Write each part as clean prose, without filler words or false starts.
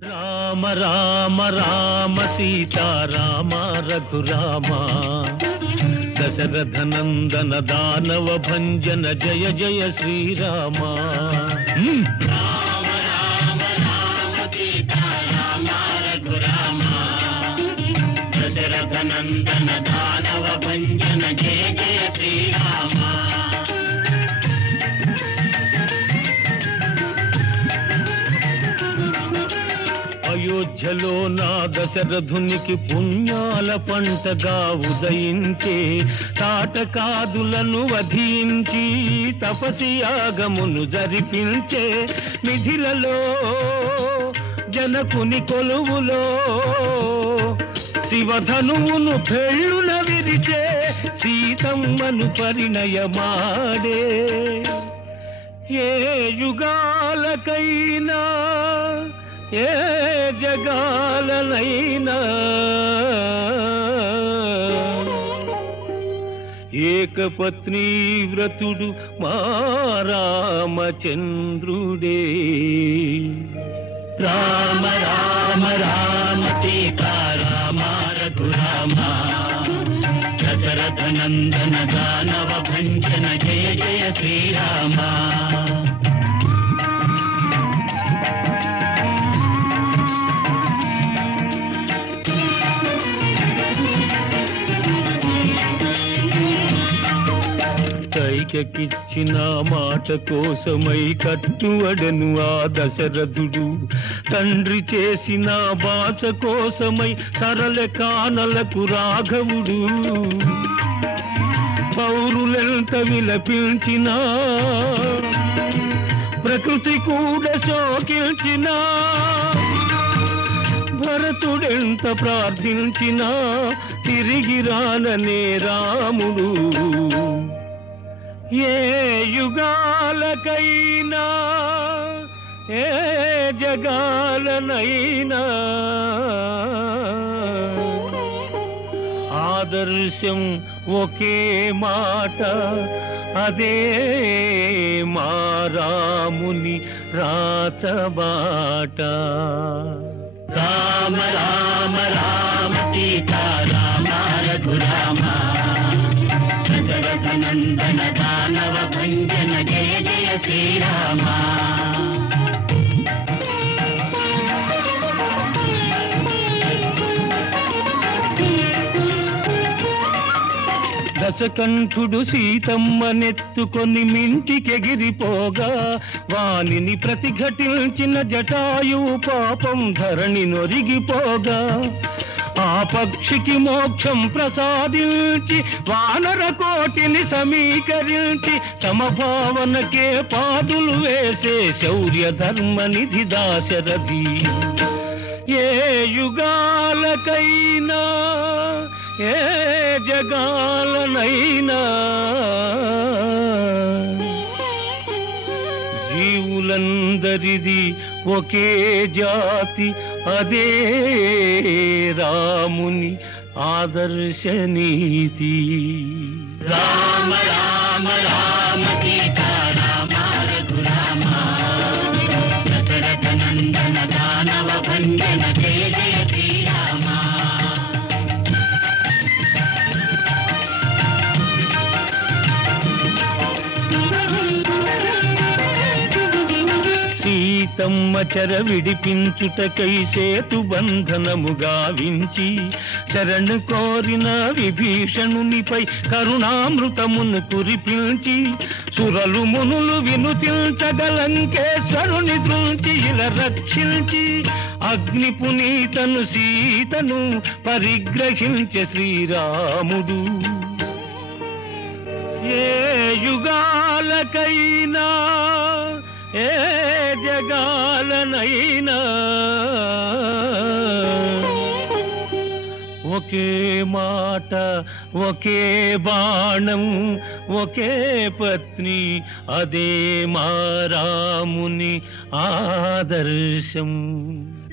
రామ రామ రామ సీతారామ రఘురామ దశరథ నందన దానవ భంజన జయ జయ శ్రీరామ. రామ రామ రామ సీతారామ రఘురామ దశరథ నందన దానవ భంజన జయ జయ శ్రీరామ. అయోధ్యలో నా దశరథునికి పుణ్యాల పంటగా ఉదయించే తాటకాదులను వధించి తపసి యాగమును జరిపించే మిథిలలో జనకుని కొలువులో శివధనువును పెళ్ళున విరిచే సీతమ్మను పరిణయమాడే ఏ యుగాలకైనా ఏ జగాలనైనా ఏకపత్ని వ్రతుడు మా రామచంద్రుడే. రామ రామ రామ సీతారామ రఘురామ దశరథ నందన దానవ భంజన జయ జయ శ్రీరామ. కైకకిచ్చిన మాట కోసమై కట్టువడెను ఆ దశరథుడు, తండ్రి చేసిన బాస కోసమై సరళ కానలకు రాఘవుడు. పౌరులెంత విలపించినా ప్రకృతి కూడా శోకించినా, భరతుడెంత ప్రార్థించినా తిరిగి రాననే రాముడు. ఏ యుగాలకైనా ఏ జగాలనైనా ఆదర్శం ఒకే మాట, అదే మా రాముని రాచబాట. రామ రామ రామ సీతారామ రఘురామ దశరథ నందన దానవ భంజన జయ జయ శ్రీరామ. దశకంఠుడు సీతమ్మనెత్తుకొని మింటికెగిరిపోగా, వానిని ప్రతిఘటించిన జటాయువు పాపం ధరణి నొరిగిపోగా, ఆ పక్షికి మోక్షం ప్రసాదించి వానర కోటిని సమీకరించి సమభావనకే పాదులు వేసే శౌర్య ధర్మ నిధి దాశరథి. ఏ యుగాలకైనా ఏ జగాలనైనా జీవులందరిది ఒకే జాతి, అదే రాముని ఆదర్శ నీతి. రామ రామ రామ సీతారామ రఘురామ దశరథ నందన దానవ భంజన జయ జయ శ్రీరామ. సీతమ్మ చెర విడిపించుటకై సేతు బంధనము గావించి శరణు కోరిన విభీషణునిపై కరుణామృతమును కురిపించి, సురలు మునులు వినుతించగలంకేశ్వరుని దృంచి ఇలా రక్షించి, అగ్ని పునీతను సీతను పరిగ్రహించే శ్రీరాముడు. ఏ యుగాలకైనా ఏ జగాలనైనా ఒకే మాట ఒకే బాణం ఒకే పత్ని, అదే మా రాముని ఆదర్శం.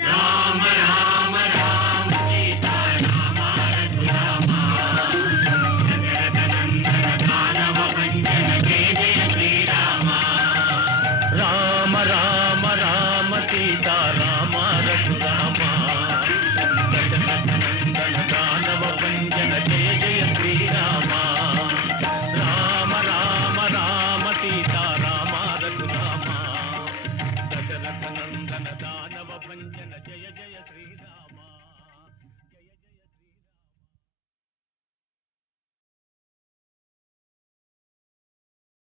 రామ రామ రామ సీతారామ రఘురామ దశరథ నందన దానవ భంజన జయ జయ శ్రీరామ. రామ రామ రామ సీతారామ